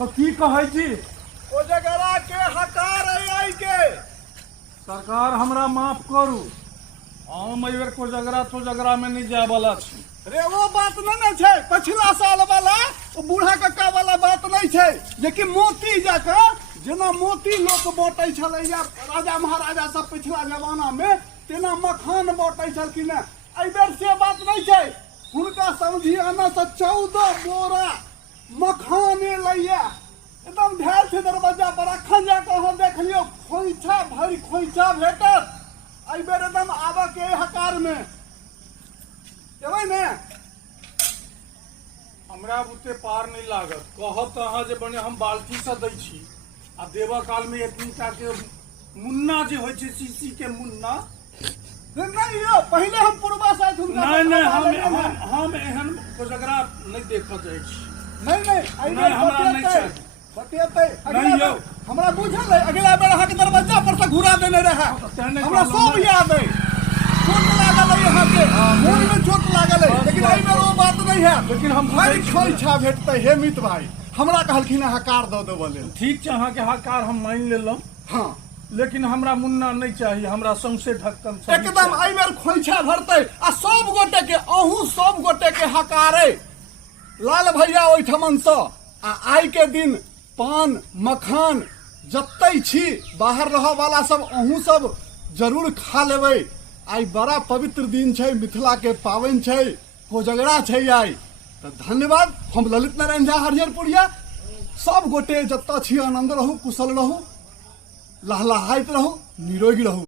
तो की कहे जी कोजगरा के हकार आई के सरकार हमरा माफ करू। हम एहि बेर कोजगरा तोजगरा में नहीं जाए वाला छी। रे वो बात नहीं छे, पिछला साल वाला वो बूढ़ा कक्का वाला बात नहीं छे, लेकिन मोती जाके जेना मोती लोक बांटे छलैया राजा महाराजा सब पिछला जमाना में, तेना मखान बांटे छलखिन। एहि बेर से बात नहीं छे, हुनका समझी आना से 14 बोरा मखान लैया एकदम ढेर से दरवाजा पर अखन जाके हम देख लियो खोइछा भरी खोइछा भेटत। एहि बेर एकदम आबा के हकार में एबै ने हमरा बुते पार नहीं लागत। कहत अहाँ जे बने हम बाल्टी से दै छी आ देवा काल में एक दिन के मुन्ना जे होय छे सीसी के मुन्ना नहीं यो पहले हम पूर्वा से नहीं हम एहन कोजगरा नहीं देखऽ जाइ छी। नहीं नहीं हमरा नहीं चाहिए। बतेतै नहीं यो हमरा बुझल है अगला बेर अहाँ के दरवाजा पर से घुरा देने रहे, हमरा सब याद है। चोट लागल है यहाँ के मोन में चोट लागल है, लेकिन एहि बेर वो बात नहीं है। लेकिन हम भाई खोइछा भेटतै हे मित भाई, हमरा कहलखिन हकार दऽ देबऽ लेल। ठीक छै, अहाँ के हकार हम मान लेलहुँ। हाँ लेकिन हमरा मुन्ना नहीं चाहिए, हमरा सौंसे ढक्कन एकदम एहि बेर खोइछा भरतै आ सब गोटे के अहूँ सब गोटे के हकारे लाल भैया ओहिठमन से आ आइ के दिन पान मखान जतै छी बाहर रह वाला सब अहूँ सब जरूर खा लेबै। आई बड़ा पवित्र दिन छै, मिथिला के पावनि छै, कोजगरा छै आई। तो धन्यवाद। हम ललित नारायण झा हरिहरपुरिया, सब गोटे जतऽ छी आनंद रहू, कुशल रहू, लहलहाइत रहू, निरोगी रहू।